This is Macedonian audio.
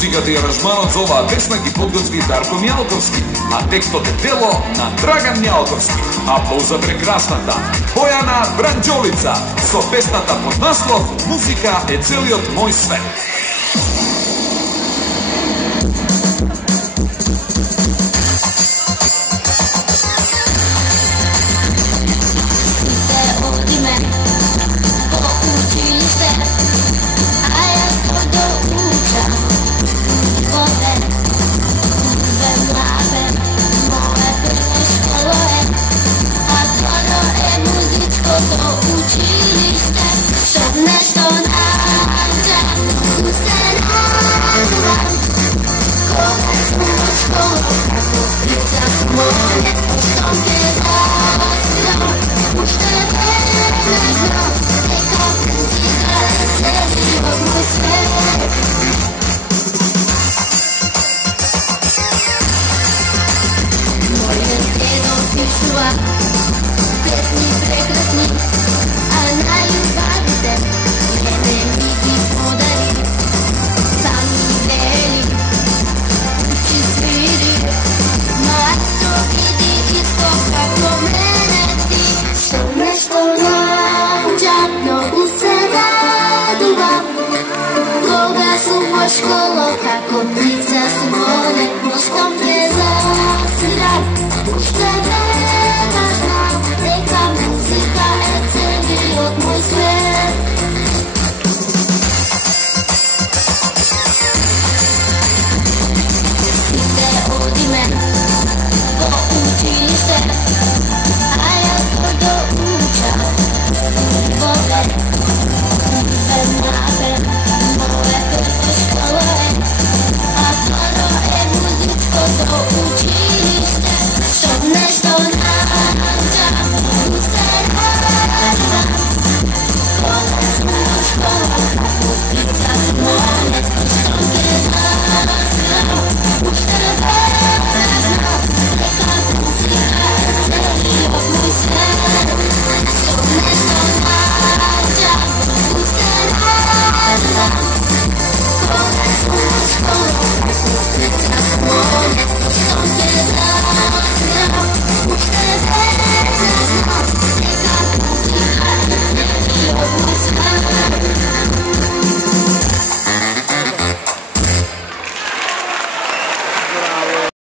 Музиката и аранжманот за оваа песна ги подготви Дарко Мјалковски, а текстот е дело на Драган Мјалковски. Аплауз за прекрасната Бојана Бранџолица со песната под наслов "Музика е целиот мој свет". Bye.